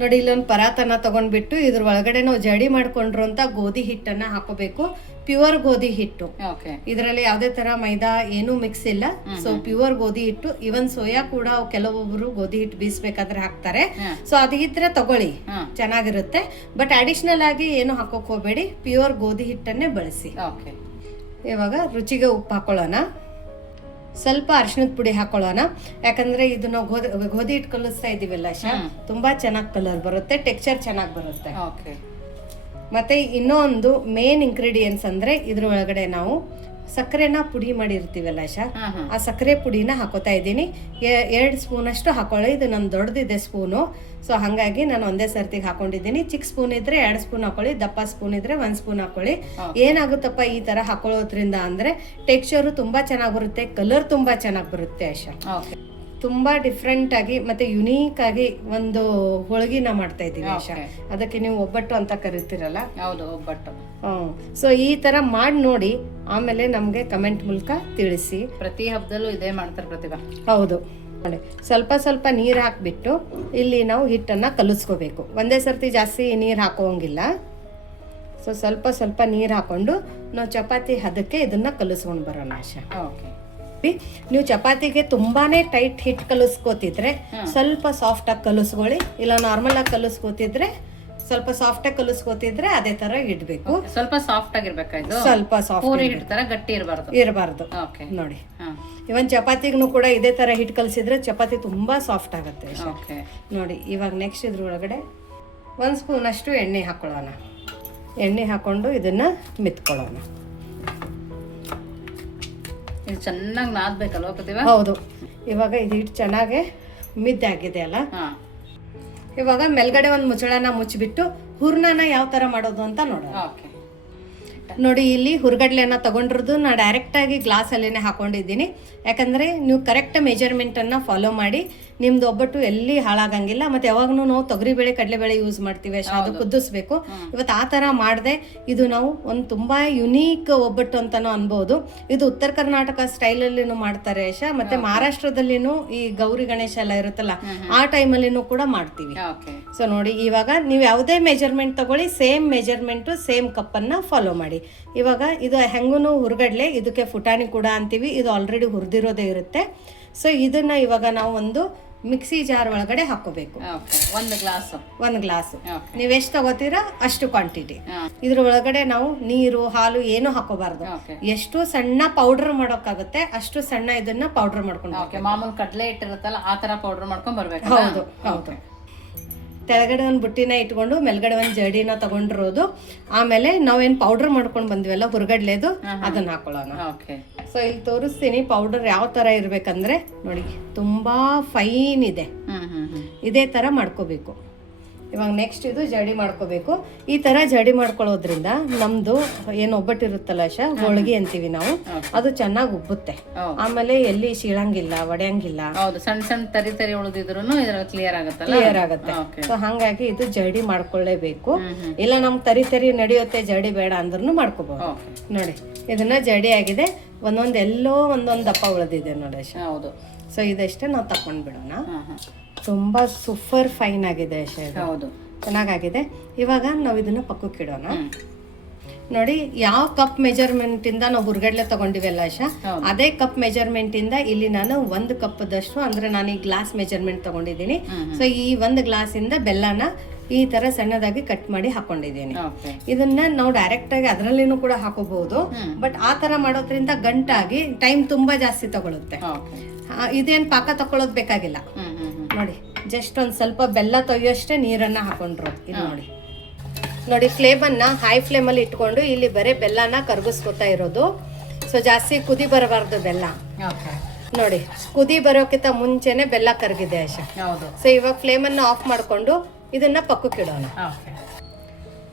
ನೋಡಿ ಇಲ್ಲೊಂದು ಪರಾತನ ತಗೊಂಡ್ಬಿಟ್ಟು ಇದ್ರ ಒಳಗಡೆ ನಾವು ಜಡಿ ಮಾಡ್ಕೊಂಡಿರುವಂತ ಗೋಧಿ ಹಿಟ್ಟನ್ನ ಹಾಕೋಬೇಕು. ಪ್ಯೂರ್ ಗೋಧಿ ಹಿಟ್ಟು, ಇದರಲ್ಲಿ ಯಾವುದೇ ತರ ಮೈದಾ ಏನು ಮಿಕ್ಸ್ ಇಲ್ಲ. ಸೊ ಪ್ಯೂರ್ ಗೋಧಿ ಹಿಟ್ಟು. ಇವನ್ ಸೋಯಾ ಕೂಡ ಕೆಲವೊಬ್ರು ಗೋಧಿ ಹಿಟ್ಟು ಬೀಸ್ಬೇಕಾದ್ರೆ ಹಾಕ್ತಾರೆ. ಸೊ ಅದಿದ್ರೆ ತಗೊಳ್ಳಿ, ಚೆನ್ನಾಗಿರುತ್ತೆ. ಬಟ್ ಅಡಿಷನಲ್ ಆಗಿ ಏನು ಹಾಕೋಕ್ ಹೋಗ್ಬೇಡಿ, ಪ್ಯೂರ್ ಗೋಧಿ ಹಿಟ್ಟನ್ನೇ ಬಳಸಿ. ಇವಾಗ ರುಚಿಗೆ ಉಪ್ಪು ಹಾಕೊಳ್ಳೋಣ, ಸ್ವಲ್ಪ ಅರಿಶಿಣದ ಪುಡಿ ಹಾಕೊಳ್ಳೋಣ. ಯಾಕಂದ್ರೆ ಇದು ನಾವು ಗೋಧಿ ಹಿಟ್ಟು ಕಲಿಸ್ತಾ ಇದೀವಲ್ಲ, ತುಂಬಾ ಚೆನ್ನಾಗಿ ಕಲರ್ ಬರುತ್ತೆ, ಟೆಕ್ಸ್ಚರ್ ಚೆನ್ನಾಗಿ ಬರುತ್ತೆ. ಮತ್ತೆ ಇನ್ನೊಂದು ಮೇನ್ ಇಂಗ್ರೀಡಿಯೆಂಟ್ಸ್ ಅಂದ್ರೆ ಇದ್ರ ಒಳಗಡೆ ನಾವು ಸಕ್ಕರೆನ ಪುಡಿ ಮಾಡಿರ್ತೀವಲ್ಲ ಆ ಸಕ್ಕರೆ ಪುಡಿನ ಹಾಕೋತಾ ಇದ್ದೀನಿ. 2 ಸ್ಪೂನ್ ಅಷ್ಟು ಹಾಕೊಳ್ಳಿ. ಇದು ನನ್ನ ದೊಡ್ಡದಿದೆ ಸ್ಪೂನು, ಸೊ ಹಾಗಾಗಿ ನಾನು ಒಂದೇ ಸರ್ತಿಗೆ ಹಾಕೊಂಡಿದ್ದೀನಿ. ಚಿಕ್ಕ ಸ್ಪೂನ್ ಇದ್ರೆ 2 ಸ್ಪೂನ್ ಹಾಕೊಳ್ಳಿ, ದಪ್ಪ ಸ್ಪೂನ್ ಇದ್ರೆ 1 ಸ್ಪೂನ್ ಹಾಕೊಳ್ಳಿ. ಏನಾಗುತ್ತಪ್ಪ ಈ ತರ ಹಾಕೊಳ್ಳೋದ್ರಿಂದ ಅಂದ್ರೆ ಟೆಕ್ಸ್ಚರ್ ತುಂಬಾ ಚೆನ್ನಾಗಿ ಬರುತ್ತೆ, ಕಲರ್ ತುಂಬಾ ಚೆನ್ನಾಗಿ ಬರುತ್ತೆ. ತುಂಬಾ ಡಿಫ್ರೆಂಟ್ ಆಗಿ ಮತ್ತೆ ಯುನೀಕ್ ಆಗಿ ಒಂದು ಹೋಳಿಗೆನ ಮಾಡ್ತಾ ಇದ್ದೀವಿ ಅದಕ್ಕೆ ನೀವು ಒಬ್ಬಟ್ಟು ಅಂತ ಕರಿತೀರಲ್ಲ. ಹೌದು, ಒಬ್ಬಟ್ಟು. ಸೊ ಈ ತರ ಮಾಡಿ ನೋಡಿ, ಆಮೇಲೆ ನಮ್ಗೆ ಕಮೆಂಟ್ ಮೂಲಕ ತಿಳಿಸಿ. ಪ್ರತಿ ಹಬ್ಬದಲ್ಲೂ ಇದೇ ಮಾಡ್ತಾರೆ ಪ್ರತಿಭಾ. ಹೌದು, ನೋಡಿ ಸ್ವಲ್ಪ ಸ್ವಲ್ಪ ನೀರು ಹಾಕ್ಬಿಟ್ಟು ಇಲ್ಲಿ ನಾವು ಹಿಟ್ಟನ್ನ ಕಲಿಸ್ಕೋಬೇಕು. ಒಂದೇ ಸರ್ತಿ ಜಾಸ್ತಿ ನೀರು ಹಾಕೋಂಗಿಲ್ಲ. ಸೊ ಸ್ವಲ್ಪ ಸ್ವಲ್ಪ ನೀರು ಹಾಕೊಂಡು ನಾವು ಚಪಾತಿ ಹದಕ್ಕೆ ಇದನ್ನ ಕಲಿಸ್ಕೊಂಡು ಬರೋಣ. ನೀವು ಚಪಾತಿಗೆ ತುಂಬಾನೇ ಟೈಟ್ ಹಿಟ್ ಕಲಿಸ್ಕೋತಿದ್ರೆ ಸ್ವಲ್ಪ ಸಾಫ್ಟ್ ಆಗಿ ಕಲಿಸ್ಕೊಳ್ಳಿ. ಇಲ್ಲ ನಾರ್ಮಲ್ ಆಗಿ ಕಲಿಸ್ಕೋತಿದ್ರೆ ಸ್ವಲ್ಪ ಸಾಫ್ಟ್ ಆಗಿ ಕಲಿಸ್ಕೋತಿದ್ರೆ ಅದೇ ತರ ಇಡ್ಬೇಕು. ಸ್ವಲ್ಪ ಸಾಫ್ಟ್ ಆಗಿರ್ಬೇಕಾಯ್ತು, ಸ್ವಲ್ಪ ಸಾಫ್ಟ್ ಗಟ್ಟಿ ಇರಬಾರ್ದು. ನೋಡಿ ಇವನ್ ಚಪಾತಿಗೂ ಕೂಡ ಇದೇ ತರ ಹಿಟ್ ಕಲಿಸಿದ್ರೆ ಚಪಾತಿ ತುಂಬಾ ಸಾಫ್ಟ್ ಆಗುತ್ತೆ. ನೋಡಿ ಇವಾಗ ನೆಕ್ಸ್ಟ್ ಇದ್ರ ಒಳಗಡೆ 1 ಸ್ಪೂನ್ ಅಷ್ಟು ಎಣ್ಣೆ ಹಾಕೊಳ್ಳೋಣ. ಎಣ್ಣೆ ಹಾಕೊಂಡು ಇದನ್ನ ಮಿತ್ಕೊಳ್ಳೋಣ. ಚೆನ್ನಾಗಿ ನಾದ್ಬೇಕಲ್ವಾ ಪ್ರತಿಭಾ? ಹೌದು. ಇವಾಗ ಇದು ಹಿಟ್ಟು ಚೆನ್ನಾಗಿ ಮಿದ್ದಾಗಿದೆ ಅಲ್ಲ. ಇವಾಗ ಮೇಲ್ಗಡೆ ಒಂದು ಮುಚ್ಚಳನ ಮುಚ್ಚಿಬಿಟ್ಟು ಹೂರ್ಣನ ಯಾವ ತರ ಮಾಡೋದು ಅಂತ ನೋಡೋಣ. ನೋಡಿ ಇಲ್ಲಿ ಹುರ್ಗಡ್ಲೆನ ತಗೊಂಡಿರೋದು ನಾ ಡೈರೆಕ್ಟ್ ಆಗಿ ಗ್ಲಾಸ್ ಅಲ್ಲೇನೆ ಹಾಕೊಂಡಿದ್ದೀನಿ. ಯಾಕಂದ್ರೆ ನೀವು ಕರೆಕ್ಟ್ ಮೆಜರ್ಮೆಂಟ್ ಅನ್ನ ಫಾಲೋ ಮಾಡಿ ನಿಮ್ದು ಒಬ್ಬಟ್ಟು ಎಲ್ಲಿ ಹಾಳಾಗಂಗಿಲ್ಲ. ಮತ್ತೆ ಯಾವಾಗ್ಲೂ ನಾವು ತೊಗರಿಬೇಳೆ ಕಡಲೆಬೇಳೆ ಯೂಸ್ ಮಾಡ್ತೀವಿ, ಅದು ಕುದಿಸ್ಬೇಕು. ಇವತ್ತು ಆ ತರ ಮಾಡದೆ ಇದು ನಾವು ಒಂದು ತುಂಬಾ ಯುನೀಕ್ ಒಬ್ಬಟ್ಟು ಅಂತಾನು ಅನ್ಬಹುದು. ಇದು ಉತ್ತರ ಕರ್ನಾಟಕ ಸ್ಟೈಲ್ ಅಲ್ಲಿನೂ ಮಾಡ್ತಾರೆ ಮತ್ತೆ ಮಹಾರಾಷ್ಟ್ರದಲ್ಲಿನೂ ಈ ಗೌರಿ ಗಣೇಶ ಎಲ್ಲ ಇರುತ್ತಲ್ಲ ಆ ಟೈಮಲ್ಲಿನೂ ಕೂಡ ಮಾಡ್ತೀವಿ. ಸೊ ನೋಡಿ ಇವಾಗ ನೀವು ಯಾವುದೇ ಮೆಜರ್ಮೆಂಟ್ ತಗೊಳ್ಳಿ, ಸೇಮ್ ಮೆಜರ್ಮೆಂಟ್ ಸೇಮ್ ಕಪ್ ಅನ್ನ ಫಾಲೋ ಮಾಡಿ. ಇವಾಗ ಇದು ಹೆಂಗೂನು ಹುರ್ಗಡ್ಲೆ, ಇದಕ್ಕೆ ಫುಟಾಣಿ ಕೂಡ ಅಂತೀವಿ. ಇದು ಆಲ್ರೆಡಿ ಹುರಿದಿರೋದೇ ಇರುತ್ತೆ. ಸೊ ಇದನ್ನ ಇವಾಗ ನಾವು ಒಂದು ಮಿಕ್ಸಿ ಜಾರ್ ಒಳಗಡೆ ಹಾಕೋಬೇಕು. 1 ಗ್ಲಾಸ್ ನೀವ್ ಎಷ್ಟು ತಗೋತೀರಾ ಅಷ್ಟು ಕ್ವಾಂಟಿಟಿ. ಇದ್ರ ಒಳಗಡೆ ನಾವು ನೀರು ಹಾಲು ಏನು ಹಾಕೋಬಾರ್ದು. ಎಷ್ಟು ಸಣ್ಣ ಪೌಡರ್ ಮಾಡೋಕ್ಕಾಗುತ್ತೆ ಅಷ್ಟು ಸಣ್ಣ ಇದನ್ನ ಪೌಡರ್ ಮಾಡ್ಕೊಂಡು, ಮಾಮೂಲು ಕಡಲೆ ಇಟ್ಟಿರುತ್ತಲ್ಲ ಆ ತರ ಪೌಡರ್ ಮಾಡ್ಕೊಂಡ್ ಬರ್ಬೇಕು. ಹೌದು ಹೌದು. ತೆಳಗಡೆ ಒಂದು ಬುಟ್ಟಿನ ಇಟ್ಕೊಂಡು ಮೇಲ್ಗಡೆ ಒಂದು ಜಡಿನ ತಗೊಂಡಿರೋದು. ಆಮೇಲೆ ನಾವೇನ್ ಪೌಡರ್ ಮಾಡ್ಕೊಂಡು ಬಂದ್ವಲ್ಲ ಹುರ್ಗಡ್ಲೆದು ಅದನ್ನ ಹಾಕೊಳ್ಳೋಣ. ಸೊ ಇಲ್ಲಿ ತೋರಿಸ್ತೀನಿ ಪೌಡರ್ ಯಾವ ತರ ಇರ್ಬೇಕಂದ್ರೆ ನೋಡಿ ತುಂಬಾ ಫೈನ್ ಇದೆ, ಇದೇ ತರ ಮಾಡ್ಕೋಬೇಕು. ಇವಾಗ ನೆಕ್ಸ್ಟ್ ಇದು ಜಡಿ ಮಾಡ್ಕೋಬೇಕು. ಈ ತರ ಜಡಿ ಮಾಡ್ಕೊಳ್ಳೋದ್ರಿಂದ ನಮ್ದು ಏನ್ ಒಬ್ಬಟ್ಟಿರುತ್ತಲ್ಲ ಹೋಳಿಗೆ ಅಂತೀವಿ ನಾವು, ಅದು ಚೆನ್ನಾಗಿ ಉಬ್ಬುತ್ತೆ. ಆಮೇಲೆ ಎಲ್ಲಿ ಶೀಳಂಗಿಲ್ಲ, ಒಡೆಯಂಗಿಲ್ಲ. ಸಣ್ಣ ಸಣ್ಣ ತರಿ ತರಿ ಉಳಿದಿದ್ರು ಕ್ಲಿಯರ್ ಆಗುತ್ತೆ. ಸೊ ಹಂಗಾಗಿ ಇದು ಜಡಿ ಮಾಡ್ಕೊಳ್ಳೇಬೇಕು. ಇಲ್ಲ ನಮ್ ತರಿ ತರಿ ನಡೆಯುತ್ತೆ ಜಡಿ ಬೇಡ ಅಂದ್ರೂ ಮಾಡ್ಕೋಬಹುದು. ನೋಡಿ ಇದನ್ನ ಜಡಿ ಆಗಿದೆ, ಎಲ್ಲೋ ಒಂದೊಂದ್ ದಪ್ಪ ಉಳಿದಿದೆ ನೋಡಿ. ಹೌದು. ಸೊ ಇದಷ್ಟೇ ನಾವು ತಕೊಂಡ್ ಬಿಡೋಣ. ತುಂಬಾ ಸೂಪರ್ ಫೈನ್ ಆಗಿದೆ. ಹೌದು, ಚೆನ್ನಾಗಿದೆ. ಇವಾಗ ನಾವು ಇದನ್ನ ಪಕ್ಕಕ್ಕೆ ಇಡೋಣ. ನೋಡಿ ಯಾವ ಕಪ್ ಮೆಜರ್ಮೆಂಟ್ ಇಂದ ನಾವು ಹುರ್ಗಡ್ಲೆ ತಗೊಂಡಿವೆಲ್ಲ ಅದೇ ಕಪ್ ಮೆಜರ್ಮೆಂಟ್ ಇಂದ ಇಲ್ಲಿ ನಾನು 1 ಕಪ್ ದಷ್ಟು ಅಂದ್ರೆ ನಾನು ಈ ಗ್ಲಾಸ್ ಮೆಜರ್ಮೆಂಟ್ ತಗೊಂಡಿದ್ದೀನಿ. ಸೊ ಈ 1 ಗ್ಲಾಸ್ ಇಂದ ಬೆಲ್ಲನ ಈ ತರ ಸಣ್ಣದಾಗಿ ಕಟ್ ಮಾಡಿ ಹಾಕೊಂಡಿದ್ದೀನಿ. ಇದನ್ನ ನಾವು ಡೈರೆಕ್ಟ್ ಆಗಿ ಅದರಲ್ಲಿನೂ ಕೂಡ ಹಾಕೋಬಹುದು. ಬಟ್ ಆ ತರ ಮಾಡೋದ್ರಿಂದ ಗಂಟಾಗಿ ಟೈಮ್ ತುಂಬಾ ಜಾಸ್ತಿ ತಗೊಳುತ್ತೆ. ಇದೇನ್ ಪಾಕ ತಕೊಳ್ಳೋದ್ ಬೇಕಾಗಿಲ್ಲ. ನೋಡಿ ಜಸ್ಟ್ ಒಂದ್ ಸ್ವಲ್ಪ ಬೆಲ್ಲ ತೊಯ್ಯೋಷ್ಟೇ ನೀರನ್ನ ಹಾಕೊಂಡ್ರು. ಇದು ನೋಡಿ ಫ್ಲೇಮ್ ಅನ್ನ ಹೈ ಫ್ಲೇಮ್ ಅಲ್ಲಿ ಇಟ್ಕೊಂಡು ಇಲ್ಲಿ ಬರೀ ಬೆಲ್ಲನ ಕರಗಿಸ್ಕೊತಾ ಇರೋದು. ಸೊ ಜಾಸ್ತಿ ಕುದಿ ಬರಬಾರ್ದು ಬೆಲ್ಲ. ನೋಡಿ ಕುದಿ ಬರೋಕ್ಕಿಂತ ಮುಂಚೆನೆ ಬೆಲ್ಲ ಕರಗಿದೆ ಸೊ ಇವಾಗ ಫ್ಲೇಮ್ ಅನ್ನ ಆಫ್ ಮಾಡ್ಕೊಂಡು ಇದನ್ನ ಪಕ್ಕಕ್ಕೆ ಇಡೋಣ.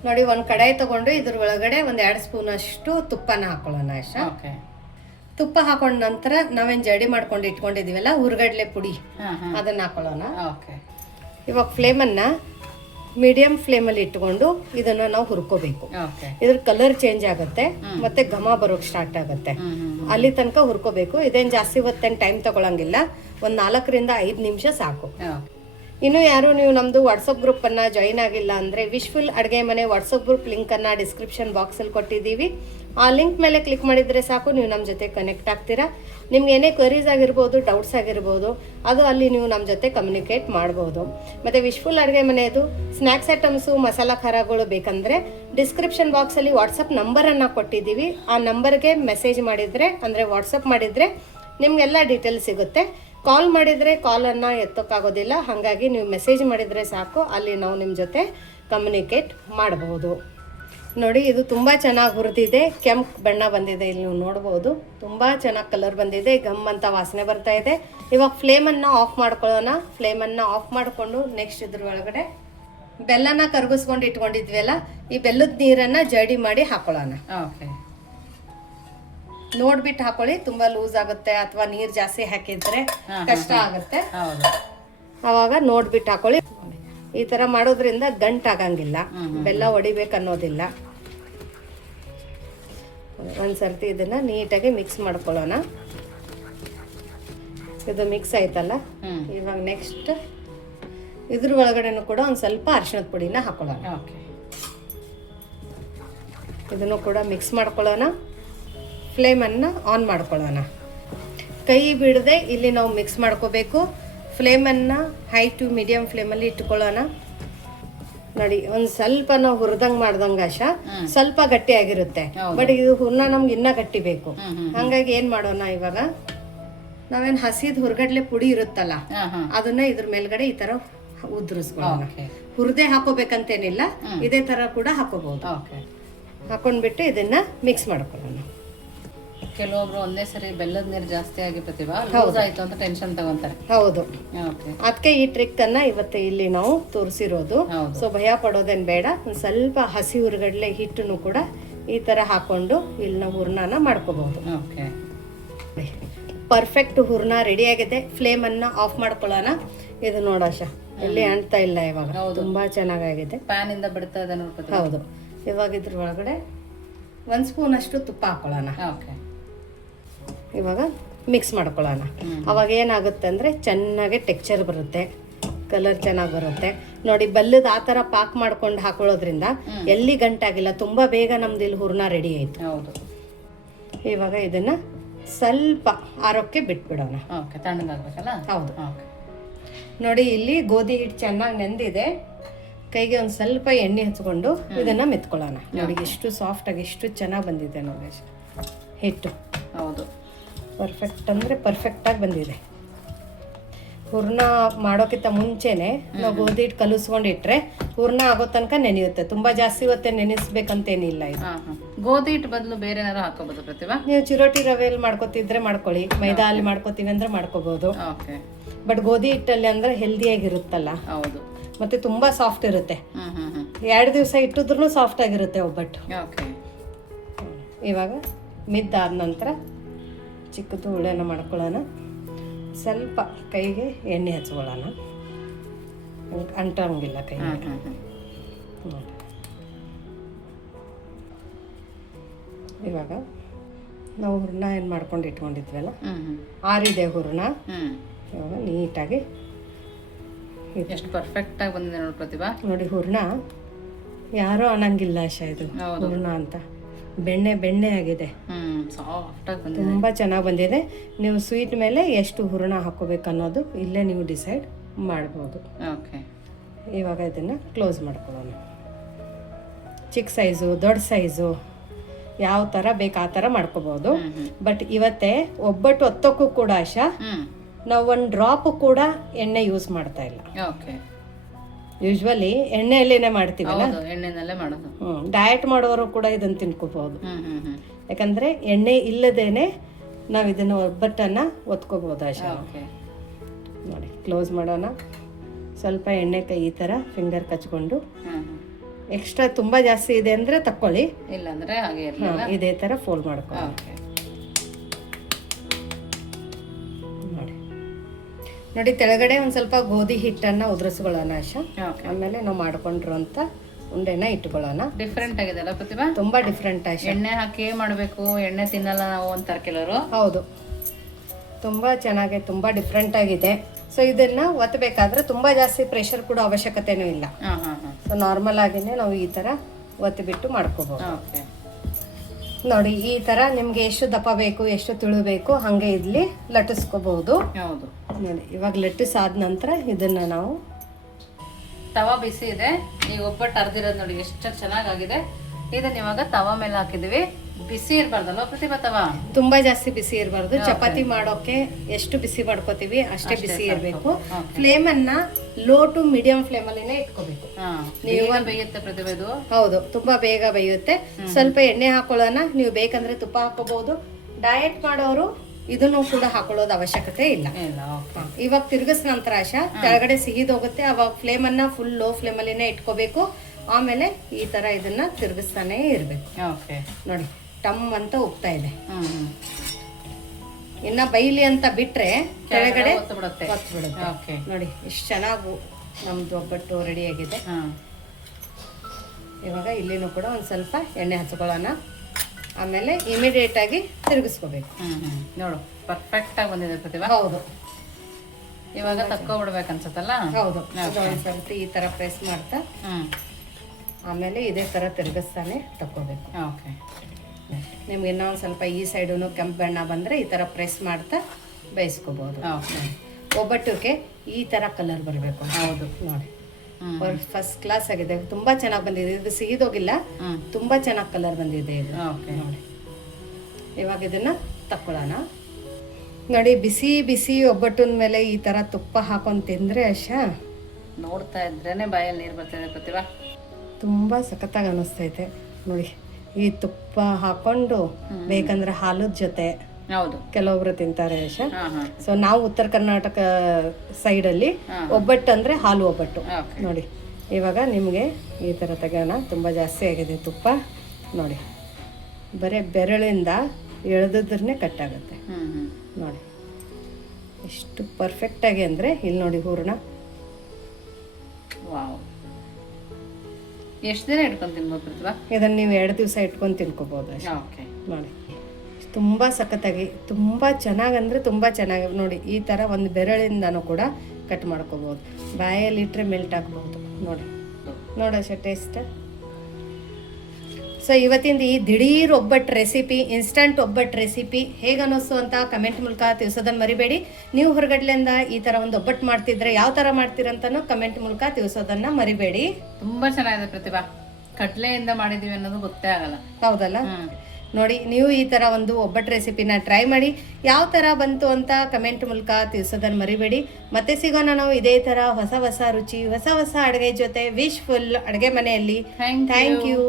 ನೋಡಿ ಒಂದ್ ಕಡಾಯಿ ತಗೊಂಡು ಇದ್ರ ಒಳಗಡೆ 2 ಸ್ಪೂನ್ ಅಷ್ಟು ತುಪ್ಪನ ಹಾಕೊಳ್ಳೋಣ. ತುಪ್ಪ ಹಾಕೊಂಡ ನಂತರ ನಾವೇನ್ ಜಡಿ ಮಾಡ್ಕೊಂಡು ಇಟ್ಕೊಂಡಿದೀವಲ್ಲ ಹುರ್ಗಡ್ಲೆ ಪುಡಿ ಅದನ್ನ ಹಾಕೊಳ್ಳೋಣ. ಇವಾಗ ಫ್ಲೇಮ್ ಅನ್ನ ಮೀಡಿಯಂ ಫ್ಲೇಮ್ ಅಲ್ಲಿ ಇಟ್ಕೊಂಡು ಇದನ್ನ ನಾವು ಹುರ್ಕೋಬೇಕು. ಇದ್ರ ಕಲರ್ ಚೇಂಜ್ ಆಗುತ್ತೆ ಮತ್ತೆ ಘಮ ಬರೋಕ್ ಸ್ಟಾರ್ಟ್ ಆಗುತ್ತೆ. ಅಲ್ಲಿ ತನಕ ಹುರ್ಕೋಬೇಕು. ಇದೇನ್ ಜಾಸ್ತಿ ಹೊತ್ತೇನ್ ಟೈಮ್ ತಗೊಳಂಗಿಲ್ಲ, 4 ರಿಂದ 5 ನಿಮಿಷ ಸಾಕು. ಇನ್ನು ಯಾರು ನೀವು ನಮ್ಮದು ವಾಟ್ಸಪ್ ಗ್ರೂಪನ್ನು ಜಾಯಿನ್ ಆಗಿಲ್ಲ ಅಂದರೆ ವಿಶ್ಫುಲ್ ಅಡುಗೆ ಮನೆ ವಾಟ್ಸಪ್ ಗ್ರೂಪ್ ಲಿಂಕನ್ನು ಡಿಸ್ಕ್ರಿಪ್ಷನ್ ಬಾಕ್ಸಲ್ಲಿ ಕೊಟ್ಟಿದ್ದೀವಿ. ಆ ಲಿಂಕ್ ಮೇಲೆ ಕ್ಲಿಕ್ ಮಾಡಿದರೆ ಸಾಕು, ನೀವು ನಮ್ಮ ಜೊತೆ ಕನೆಕ್ಟ್ ಆಗ್ತೀರಾ. ನಿಮ್ಗೆ ಏನೇ ಕ್ವರೀಸ್ ಆಗಿರ್ಬೋದು, ಡೌಟ್ಸ್ ಆಗಿರ್ಬೋದು, ಅದು ಅಲ್ಲಿ ನೀವು ನಮ್ಮ ಜೊತೆ ಕಮ್ಯುನಿಕೇಟ್ ಮಾಡ್ಬೋದು. ಮತ್ತು ವಿಶ್ಫುಲ್ ಅಡುಗೆ ಮನೆಯದು ಸ್ನ್ಯಾಕ್ಸ್ ಐಟಮ್ಸು, ಮಸಾಲ ಖಾರಗಳು ಬೇಕಂದರೆ ಡಿಸ್ಕ್ರಿಪ್ಷನ್ ಬಾಕ್ಸಲ್ಲಿ ವಾಟ್ಸಪ್ ನಂಬರನ್ನು ಕೊಟ್ಟಿದ್ದೀವಿ. ಆ ನಂಬರ್ಗೆ ಮೆಸೇಜ್ ಮಾಡಿದರೆ, ಅಂದರೆ ವಾಟ್ಸಪ್ ಮಾಡಿದರೆ ನಿಮಗೆಲ್ಲ ಡೀಟೇಲ್ಸ್ ಸಿಗುತ್ತೆ. ಕಾಲ್ ಮಾಡಿದರೆ ಕಾಲನ್ನು ಎತ್ತೋಕ್ಕಾಗೋದಿಲ್ಲ, ಹಾಗಾಗಿ ನೀವು ಮೆಸೇಜ್ ಮಾಡಿದರೆ ಸಾಕು, ಅಲ್ಲಿ ನಾವು ನಿಮ್ಮ ಜೊತೆ ಕಮ್ಯುನಿಕೇಟ್ ಮಾಡಬಹುದು. ನೋಡಿ, ಇದು ತುಂಬ ಚೆನ್ನಾಗಿ ಹುರಿದಿದೆ, ಕೆಂಪು ಬಣ್ಣ ಬಂದಿದೆ, ಇಲ್ಲಿ ನೀವು ನೋಡ್ಬೋದು. ತುಂಬ ಚೆನ್ನಾಗಿ ಕಲರ್ ಬಂದಿದೆ, ಗಮ್ ಅಂತ ವಾಸನೆ ಬರ್ತಾ ಇದೆ. ಇವಾಗ ಫ್ಲೇಮನ್ನು ಆಫ್ ಮಾಡ್ಕೊಳ್ಳೋಣ. ಫ್ಲೇಮನ್ನು ಆಫ್ ಮಾಡಿಕೊಂಡು ನೆಕ್ಸ್ಟ್ ಇದ್ರ ಒಳಗಡೆ ಬೆಲ್ಲನ ಕರಗಿಸ್ಕೊಂಡು ಇಟ್ಕೊಂಡಿದ್ವಲ್ಲ, ಈ ಬೆಲ್ಲದ ನೀರನ್ನು ಜಡಿ ಮಾಡಿ ಹಾಕೊಳ್ಳೋಣ. ಓಕೆ, ನೋಡ್ಬಿಟ್ಟು ಹಾಕೊಳ್ಳಿ, ತುಂಬಾ ಲೂಸ್ ಆಗುತ್ತೆ ಅಥವಾ ನೀರ್ ಜಾಸ್ತಿ ಹಾಕಿದ್ರೆ ಕಷ್ಟ ಆಗುತ್ತೆ. ಅವಾಗ ನೋಡ್ಬಿಟ್ಟು ಹಾಕೊಳ್ಳಿ. ಈ ತರ ಮಾಡೋದ್ರಿಂದ ಗಂಟಾಗಂಗಿಲ್ಲ, ಬೆಲ್ಲ ಹೊಡಿಬೇಕನ್ನೋದಿಲ್ಲ. ಒಂದ್ಸರ್ತಿ ಇದನ್ನ ನೀಟಾಗಿ ಮಿಕ್ಸ್ ಮಾಡ್ಕೊಳ್ಳೋಣ. ಇದು ಮಿಕ್ಸ್ ಆಯ್ತಲ್ಲ, ಇವಾಗ ನೆಕ್ಸ್ಟ್ ಇದ್ರ ಒಳಗಡೆನೂ ಕೂಡ ಒಂದ್ ಸ್ವಲ್ಪ ಅರಿಶಿಣದ ಪುಡಿನ ಹಾಕೊಳ್ಳೋಣ. ಇದನ್ನು ಕೂಡ ಮಿಕ್ಸ್ ಮಾಡ್ಕೊಳ್ಳೋಣ. ಫ್ಲೇಮನ್ನು ಆನ್ ಮಾಡ್ಕೊಳ್ಳೋಣ. ಕೈ ಬಿಡದೆ ಇಲ್ಲಿ ನಾವು ಮಿಕ್ಸ್ ಮಾಡ್ಕೋಬೇಕು. ಫ್ಲೇಮನ್ನು ಹೈ ಟು ಮೀಡಿಯಂ ಫ್ಲೇಮಲ್ಲಿ ಇಟ್ಕೊಳ್ಳೋಣ. ನೋಡಿ, ಒಂದು ಸ್ವಲ್ಪ ನಾವು ಹುರಿದಂಗೆ ಮಾಡ್ದಂಗೆ ಆಶಾ ಸ್ವಲ್ಪ ಗಟ್ಟಿ ಆಗಿರುತ್ತೆ, ಬಟ್ ಇದು ಹೂರ್ಣ ನಮ್ಗೆ ಇನ್ನೂ ಗಟ್ಟಿ ಬೇಕು. ಹಾಗಾಗಿ ಏನು ಮಾಡೋಣ, ಇವಾಗ ನಾವೇನು ಹಸಿದ ಹುರ್ಗಡ್ಲೆ ಪುಡಿ ಇರುತ್ತಲ್ಲ, ಅದನ್ನ ಇದ್ರ ಮೇಲ್ಗಡೆ ಈ ಥರ ಉದುರಿಸ್ಕೊಳ್ಳೋಣ. ಹುರಿದೇ ಹಾಕೋಬೇಕಂತೇನಿಲ್ಲ, ಇದೇ ಥರ ಕೂಡ ಹಾಕೋಬಹುದು. ಹಾಕೊಂಡ್ಬಿಟ್ಟು ಇದನ್ನ ಮಿಕ್ಸ್ ಮಾಡ್ಕೊಳ್ಳೋಣ. ಕೆಲವೊಬ್ರು ಒಂದೇ ಸರಿ ಬೆಲ್ಲದ ನೀರು ಜಾಸ್ತಿ ಆಗಿರ್ತೀವ, ಲೂಸ್ ಆಯ್ತು ಅಂತ ಟೆನ್ಷನ್ ತಗೊಂತಾರೆ. ಹೌದು, ಅದಕ್ಕೆ ಈ ಟ್ರಿಕ್ ಅನ್ನ ಇವತ್ತು ಇಲ್ಲಿ ನಾವು ತೋರಿಸಿರೋದು. ಸೊ ಭಯ ಪಡೋದೇನ್ ಬೇಡ. ಒಂದ್ ಸ್ವಲ್ಪ ಹಸಿ ಹುರ್ಗಡ್ಲೆ ಹಿಟ್ಟನ್ನು ಕೂಡ ಈ ತರ ಹಾಕೊಂಡು ಇಲ್ಲಿ ನಾವು ಹೂರ್ಣನ ಮಾಡ್ಕೋಬಹುದು. ಪರ್ಫೆಕ್ಟ್ ಹೂರ್ಣ ರೆಡಿ ಆಗಿದೆ. ಫ್ಲೇಮ್ ಅನ್ನ ಆಫ್ ಮಾಡ್ಕೊಳ್ಳೋಣ. ಇದು ನೋಡಾಶ ಎಲ್ಲಿ ಅಂಟ್ತಾ ಇಲ್ಲ, ಇವಾಗ ತುಂಬಾ ಚೆನ್ನಾಗಿದೆ. ಪ್ಯಾನ್ ಇಂದ ಬಿಡ್ತಾ ಇದೆ ನೋಡ್ಕೊತೀವಿ. ಹೌದು, ಇವಾಗ ಇದ್ರ ಒಳಗಡೆ 1 ಸ್ಪೂನ್ ಅಷ್ಟು ತುಪ್ಪ ಹಾಕೊಳ್ಳೋಣ. ಇವಾಗ ಮಿಕ್ಸ್ ಮಾಡ್ಕೊಳ್ಳೋಣ. ಅವಾಗ ಏನಾಗುತ್ತೆ ಅಂದರೆ ಚೆನ್ನಾಗಿ ಟೆಕ್ಸ್ಚರ್ ಬರುತ್ತೆ, ಕಲರ್ ಚೆನ್ನಾಗಿ ಬರುತ್ತೆ. ನೋಡಿ, ಬೆಲ್ಲದ ಆ ಥರ ಪಾಕ್ ಮಾಡ್ಕೊಂಡು ಹಾಕೊಳ್ಳೋದ್ರಿಂದ ಎಲ್ಲಿ ಗಂಟಾಗಿಲ್ಲ, ತುಂಬ ಬೇಗ ನಮ್ದು ಇಲ್ಲಿ ಹೂರ್ಣ ರೆಡಿ ಆಯಿತು. ಹೌದು, ಇವಾಗ ಇದನ್ನು ಸ್ವಲ್ಪ ಆರೋಕ್ಕೆ ಬಿಟ್ಬಿಡೋಣ. ತಣ್ಣಗಾಗಬೇಕಲ್ಲ. ಹೌದು, ನೋಡಿ ಇಲ್ಲಿ ಗೋಧಿ ಹಿಟ್ಟು ಚೆನ್ನಾಗಿ ನೆಂದಿದೆ. ಕೈಗೆ ಒಂದು ಸ್ವಲ್ಪ ಎಣ್ಣೆ ಹಚ್ಕೊಂಡು ಇದನ್ನು ಮೆತ್ಕೊಳ್ಳೋಣ. ನೋಡಿ, ಎಷ್ಟು ಸಾಫ್ಟಾಗಿ ಎಷ್ಟು ಚೆನ್ನಾಗಿ ಬಂದಿದೆ ನೋಡಿ ಹಿಟ್ಟು. ಹೌದು, ಪರ್ಫೆಕ್ಟ್ ಅಂದರೆ ಪರ್ಫೆಕ್ಟಾಗಿ ಬಂದಿದೆ. ಹೂರ್ಣ ಮಾಡೋಕ್ಕಿಂತ ಮುಂಚೆನೆ ನಾವು ಗೋಧಿ ಹಿಟ್ಟು ಕಲಿಸ್ಕೊಂಡಿಟ್ರೆ ಹೂರ್ಣ ಆಗೋ ತನಕ ನೆನೆಯುತ್ತೆ. ತುಂಬಾ ಜಾಸ್ತಿ ಹೊತ್ತೆ ನೆನೆಸ್ಬೇಕಂತೇನಿಲ್ಲ. ಇದು ಗೋಧಿ ಹಿಟ್ಟು ಬದಲು ಬೇರೆ ಏನಾದ್ರು ಹಾಕೋಬಹುದು ಪ್ರತಿಭಾ? ನೀವು ಚಿರೋಟಿ ರವೆಯಲ್ಲಿ ಮಾಡ್ಕೋತಿದ್ರೆ ಮಾಡ್ಕೊಳ್ಳಿ, ಮೈದಾ ಅಲ್ಲಿ ಮಾಡ್ಕೋತೀವಿ ಅಂದ್ರೆ ಮಾಡ್ಕೋಬಹುದು. ಬಟ್ ಗೋಧಿ ಹಿಟ್ಟಲ್ಲಿ ಅಂದ್ರೆ ಹೆಲ್ದಿಯಾಗಿರುತ್ತಲ್ಲ. ಹೌದು, ಮತ್ತೆ ತುಂಬಾ ಸಾಫ್ಟ್ ಇರುತ್ತೆ. 2 ದಿವಸ ಇಟ್ಟಿದ್ರು ಸಾಫ್ಟ್ ಆಗಿರುತ್ತೆ ಒಬ್ಬಟ್ಟು. ಇವಾಗ ಮಿದ್ದಾದ ನಂತರ ಚಿಕ್ಕದು ಉಳ್ಳೆನ ಮಾಡ್ಕೊಳ್ಳೋಣ. ಸ್ವಲ್ಪ ಕೈಗೆ ಎಣ್ಣೆ ಹಚ್ಕೊಳ್ಳೋಣ, ಅಂಟಂಗಿಲ್ಲ ಕೈಗೆ. ಇವಾಗ ನಾವು ಹೂರ್ಣ ಏನು ಮಾಡ್ಕೊಂಡು ಇಟ್ಕೊಂಡಿದ್ವಲ್ಲ, ಆರಿದೆ ಹೂರ್ಣ. ಇವಾಗ ನೀಟಾಗಿ ಎಷ್ಟು ಪರ್ಫೆಕ್ಟ್ ಆಗಿ ಬಂದಿದೆ ನೋಡಿ ಪ್ರತಿಭಾ. ನೋಡಿ, ಹೂರ್ಣ ಯಾರೋ ಅನ್ನಂಗಿಲ್ಲ ಆಶಾ, ಇದು ಹೂರ್ಣ ಅಂತ ಬೆಣ್ಣೆ ಬೆಣ್ಣೆ ಆಗಿದೆ, ತುಂಬಾ ಚೆನ್ನಾಗಿ ಬಂದಿದೆ. ನೀವು ಸ್ವೀಟ್ ಮೇಲೆ ಎಷ್ಟು ಹೂರ್ಣ ಹಾಕೋಬೇಕು ಅನ್ನೋದು ಇಲ್ಲೇ ನೀವು ಡಿಸೈಡ್ ಮಾಡ್ಬೋದು. ಇವಾಗ ಇದನ್ನ ಕ್ಲೋಸ್ ಮಾಡ್ಕೊಳ್ಳೋಣ. ಚಿಕ್ಕ ಸೈಜು, ದೊಡ್ಡ ಸೈಜು, ಯಾವ ತರ ಬೇಕು ಆ ತರ ಮಾಡ್ಕೋಬಹುದು. ಬಟ್ ಇವತ್ತೇ ಒಬ್ಬಟ್ಟು ಹೊತ್ತಕ್ಕೂ ಕೂಡ ಆಶಾ ನಾವು 1 ಡ್ರಾಪ್ ಕೂಡ ಎಣ್ಣೆ ಯೂಸ್ ಮಾಡ್ತಾ ಇಲ್ಲ. ಯೂಶ್ವಲಿ ಎಣ್ಣೆಯಲ್ಲೇನೆ ಮಾಡ್ತೀವಲ್ಲ, ಡಯಟ್ ಮಾಡೋರು ಕೂಡ ಇದನ್ನ ತಿನ್ಕೋಬಹುದು. ಯಾಕಂದ್ರೆ ಎಣ್ಣೆ ಇಲ್ಲದೇನೆ ನಾವು ಇದನ್ನ ಒಬ್ಬಟ್ಟನ್ನ ಒತ್ಕೋಬಹುದು ಆಶಾ. ನೋಡಿ, ಕ್ಲೋಸ್ ಮಾಡೋಣ. ಸ್ವಲ್ಪ ಎಣ್ಣೆ ಕೈ ಈ ತರ ಫಿಂಗರ್ ಕಚ್ಕೊಂಡು, ಎಕ್ಸ್ಟ್ರಾ ತುಂಬಾ ಜಾಸ್ತಿ ಇದೆ ಅಂದ್ರೆ ತಕ್ಕೊಳ್ಳಿ, ಇಲ್ಲಾಂದ್ರೆ ಇದೇ ತರ ಫೋಲ್ಡ್ ಮಾಡ್ಕೊಳ್ಳಿ. ನೋಡಿ, ತೆಳಗಡೆ ಒಂದ್ ಸ್ವಲ್ಪ ಗೋಧಿ ಹಿಟ್ಟನ್ನ ಉದುರಿಸ್ಕೊಳ್ಳೋಣ ಆಶಾ. ಆಮೇಲೆ ನಾವು ಮಾಡ್ಕೊಂಡಿರುವಂತ ಉಂಡೆನ ಇಟ್ಕೊಳ್ಳೋಣ. ಡಿಫ್ರೆಂಟ್ ಆಗಿದೆಲ್ಲ ಪ್ರತಿಭಾ, ತುಂಬಾ ಡಿಫ್ರೆಂಟ್ ಆಶಾ. ಎಣ್ಣೆ ಹಾಕಿ ಮಾಡ್ಬೇಕು, ಎಣ್ಣೆ ತಿನ್ನಲ್ಲ ನಾವು ಅಂತಾರೆ ಕೆಲವರು. ಹೌದು, ತುಂಬಾ ಚೆನ್ನಾಗಿ, ತುಂಬಾ ಡಿಫ್ರೆಂಟ್ ಆಗಿದೆ. ಸೊ ಇದನ್ನ ಒತ್ತಬೇಕಾದ್ರೆ ತುಂಬಾ ಜಾಸ್ತಿ ಪ್ರೆಷರ್ ಕೂಡ ಅವಶ್ಯಕತೆನೂ ಇಲ್ಲ. ಸೊ ನಾರ್ಮಲ್ ಆಗಿನೇ ನಾವು ಈ ತರ ಒತ್ತಿಬಿಟ್ಟು ಮಾಡ್ಕೋಬಹುದು. ಓಕೆ ನೋಡಿ ಈ ತರ ನಿಮ್ಗೆ ಎಷ್ಟು ದಪ್ಪ ಬೇಕು ಎಷ್ಟು ತುಳು ಬೇಕು ಹಂಗೆ ಇಲ್ಲಿ ಲಟ್ಟಿಸ್ಕೋಬಹುದು. ಹೌದು. ನೋಡಿ ಇವಾಗ ಲಟ್ಟಿಸಾದ ನಂತರ ಇದನ್ನ ನಾವು ತವಾ ಬಿಸಿ ಇದೆ. ಈಗ ಒಬ್ಬಟ್ಟು ಅರ್ದಿರೋದು ನೋಡಿ ಎಷ್ಟು ಚೆನ್ನಾಗಿದೆ. ಇದನ್ನ ಇವಾಗ ತವಾ ಮೇಲೆ ಹಾಕಿದೀವಿ. ಬಿಸಿ ಇರಬಾರ್ದಲ್ವ ಪ್ರತಿಭಾ ತವಾ? ತುಂಬಾ ಜಾಸ್ತಿ ಬಿಸಿ ಇರಬಾರ್ದು. ಚಪಾತಿ ಮಾಡೋಕೆ ಎಷ್ಟು ಬಿಸಿ ಮಾಡ್ಕೋತೀವಿ ಅಷ್ಟೇ ಬಿಸಿ ಇರಬೇಕು. ಫ್ಲೇಮ್ ಅನ್ನ ಲೋ ಟು ಮೀಡಿಯಂ ಫ್ಲೇಮ್ ಅಲ್ಲಿನೇ ಇಟ್ಕೋಬೇಕು. ನೀವು ಬೇಯುತ್ತೆ ಪ್ರತಿಭಾ ಇದು? ಹೌದು, ತುಂಬಾ ಬೇಗ ಬೇಯುತ್ತೆ. ಸ್ವಲ್ಪ ಎಣ್ಣೆ ಹಾಕೊಳ್ಳೋಣ. ನೀವು ಬೇಕಂದ್ರೆ ತುಪ್ಪ ಹಾಕೋಬಹುದು. ಡಯಟ್ ಮಾಡೋರು ಇದನ್ನು ಕೂಡ ಹಾಕೊಳ್ಳೋದು ಅವಶ್ಯಕತೆ ಇಲ್ಲ. ಇವಾಗ ತಿರುಗಿಸ್ ನಂತರ ಆಶಾ ಕೆಳಗಡೆ ಸಿಹಿದೋಗುತ್ತೆ. ಅವಾಗ ಫ್ಲೇಮ್ ಅನ್ನ ಫುಲ್ ಲೋ ಫ್ಲೇಮ್ ಅಲ್ಲಿನೇ ಇಟ್ಕೋಬೇಕು. ಆಮೇಲೆ ಈ ತರ ಇದನ್ನ ತಿರುಗಿಸ್ತಾನೆ ಇರ್ಬೇಕು. ನೋಡಿ ಟಮ್ ಅಂತ ಉಪ್ತಾ ಇದೆ. ಇನ್ನ ಬೈಲಿ ಅಂತ ಬಿಟ್ರೆ ಕೆಳಗಡೆ ಒತ್ಬಿಡುತ್ತೆ. ನೋಡಿ ಇಷ್ಟು ಚೆನ್ನಾಗಿ ನಮ್ದು ಒಬ್ಬಟ್ಟು ರೆಡಿ ಆಗಿದೆ. ಇವಾಗ ಇಲ್ಲಿನೂ ಕೂಡ ಒಂದ್ ಸ್ವಲ್ಪ ಎಣ್ಣೆ ಹಚ್ಕೊಳ್ಳೋಣ. ಆಮೇಲೆ ಇಮಿಡಿಯೇಟ್ ಆಗಿ ತಿರುಗಿಸ್ಕೋಬೇಕು. ನೋಡು ಪರ್ಫೆಕ್ಟ್ ಆಗಿ ಬಂದಿದೆ ಪ್ರತಿಭಾ. ಹೌದು, ಇವಾಗ ತಕ್ಕೊಬಿಡ್ಬೇಕು ಅನ್ಸತ್ತಲ್ಲ? ಹೌದು. ಒಂದ್ ಸ್ವಲ್ಪ ಈ ತರ ಪ್ರೆಸ್ ಮಾಡ್ತಾ ಆಮೇಲೆ ಇದೇ ತರ ತಿರುಗಿಸ್ತಾನೆ ತಕ್ಕೋಬೇಕು. ನಿಮ್ಗೆ ಇನ್ನೊಂದು ಸ್ವಲ್ಪ ಈ ಸೈಡು ಕೆಂಪು ಬಣ್ಣ ಬಂದ್ರೆ ಈ ತರ ಪ್ರೆಸ್ ಮಾಡ್ತಾ ಬೇಯಿಸ್ಕೋಬಹುದು. ಒಬ್ಬಟ್ಟಕ್ಕೆ ಈ ತರ ಕಲರ್ ಬರಬೇಕು. ಹೌದು ನೋಡಿ, ಫಸ್ಟ್ ಕ್ಲಾಸ್ ಆಗಿದೆ. ತುಂಬಾ ಚೆನ್ನಾಗಿ ಬಂದಿದೆ. ಇದು ಸಿಹಿದೋಗಿಲ್ಲ, ತುಂಬಾ ಚೆನ್ನಾಗಿ ಕಲರ್ ಬಂದಿದೆ ಇದು. ನೋಡಿ ಇವಾಗ ಇದನ್ನ ತಕ್ಕೊಳ್ಳೋಣ. ನೋಡಿ ಬಿಸಿ ಬಿಸಿ ಒಬ್ಬಟ್ಟಿನ ಮೇಲೆ ಈ ತರ ತುಪ್ಪ ಹಾಕೊಂಡ್ ತಿಂದ್ರೆ ಆಶಾ ನೋಡ್ತಾ ಇದ್ರೇನೆ ಬಾಯಲ್ಲಿ ನೀರು ಬರ್ತಿದೆ ಪ್ರತಿಭಾ. ತುಂಬಾ ಸಖತ್ತಾಗಿ ಅನಿಸ್ತೈತೆ. ನೋಡಿ ಈ ತುಪ್ಪ ಹಾಕೊಂಡು ಬೇಕಂದ್ರೆ ಹಾಲದ ಜೊತೆ ಹೌದು ಕೆಲವೊಬ್ರು ತಿಂತಾರೆ ಆಶಾ. ಸೊ ನಾವು ಉತ್ತರ ಕರ್ನಾಟಕ ಸೈಡ್ ಅಲ್ಲಿ ಒಬ್ಬಟ್ಟು ಅಂದ್ರೆ ಹಾಲು ಒಬ್ಬಟ್ಟು. ನೋಡಿ ಇವಾಗ ನಿಮ್ಗೆ ಈ ತರ ತೆಗೋಣ. ತುಂಬಾ ಜಾಸ್ತಿ ಆಗಿದೆ ತುಪ್ಪ. ನೋಡಿ ಬರೀ ಬೆರಳಿಂದ ಎಳೆದಿದ್ರೇ ಕಟ್ಟಾಗುತ್ತೆ. ನೋಡಿ ಎಷ್ಟು ಪರ್ಫೆಕ್ಟ್ ಆಗಿ ಅಂದ್ರೆ ಇಲ್ಲಿ ನೋಡಿ ಹೂರ್ಣ. ವಾವ್, ಎಷ್ಟು ದಿನ ಇಟ್ಕೊಂಡು ತಿನ್ಬೋದು ಪ್ರತಿಭಾ? ಇದನ್ನ ನೀವು 2 ದಿವಸ ಇಟ್ಕೊಂಡು ತಿನ್ಕೋಬಹುದು. ನೋಡಿ ತುಂಬಾ ಸಖತ್ತಾಗಿ ತುಂಬಾ ಚೆನ್ನಾಗಂದ್ರೆ ತುಂಬಾ ಚೆನ್ನಾಗಿ. ನೋಡಿ ಈ ತರ ಒಂದು ಬೆರಳಿಂದನೂ ಕೂಡ ಕಟ್ ಮಾಡ್ಕೋಬಹುದು. ಬಾಯಲ್ಲಿ ಇಟ್ರೆ ಮೆಲ್ಟ್ ಆಗ್ಬಹುದು. ನೋಡಿ ನೋಡೋಶ ಟೇಸ್ಟ್. ಸೊ ಇವತ್ತಿಂದ ಈ ದಿಢೀರ್ ಒಬ್ಬಟ್ಟು ರೆಸಿಪಿ, ಇನ್ಸ್ಟಂಟ್ ಒಬ್ಬಟ್ಟು ರೆಸಿಪಿ ಹೇಗೆ ಅನ್ನಿಸ್ತು ಅಂತ ಕಮೆಂಟ್ ಮೂಲಕ ತಿಳಿಸೋದನ್ನ ಮರಿಬೇಡಿ. ನೀವು ಹೊರಗಡ್ಲೆಯಿಂದ ಈ ತರ ಒಂದು ಒಬ್ಬಟ್ಟು ಮಾಡ್ತಿದ್ರೆ ಯಾವ ತರ ಮಾಡ್ತೀರಂತನೂ ಕಮೆಂಟ್ ಮೂಲಕ ತಿಳಿಸೋದನ್ನ ಮರಿಬೇಡಿ. ತುಂಬಾ ಚೆನ್ನಾಗಿದೆ ಪ್ರತಿಭಾ. ಕಡ್ಲೆಯಿಂದ ಮಾಡಿದೀವಿ ಅನ್ನೋದು ಗೊತ್ತೇ ಆಗಲ್ಲ. ಹೌದಲ್ಲ? ನೋಡಿ ನೀವು ಈ ತರ ಒಂದು ಒಬ್ಬಟ್ಟು ರೆಸಿಪಿನ ಟ್ರೈ ಮಾಡಿ. ಯಾವ ತರ ಬಂತು ಅಂತ ಕಮೆಂಟ್ ಮೂಲಕ ತಿಳಿಸೋದನ್ನ ಮರಿಬೇಡಿ. ಮತ್ತೆ ಸಿಗೋಣ ನಾವು ಇದೇ ತರ ಹೊಸ ಹೊಸ ರುಚಿ, ಹೊಸ ಹೊಸ ಅಡುಗೆ ಜೊತೆ. ವಿಶ್ ಫುಲ್ ಅಡುಗೆ ಮನೆಯಲ್ಲಿ. Thank you.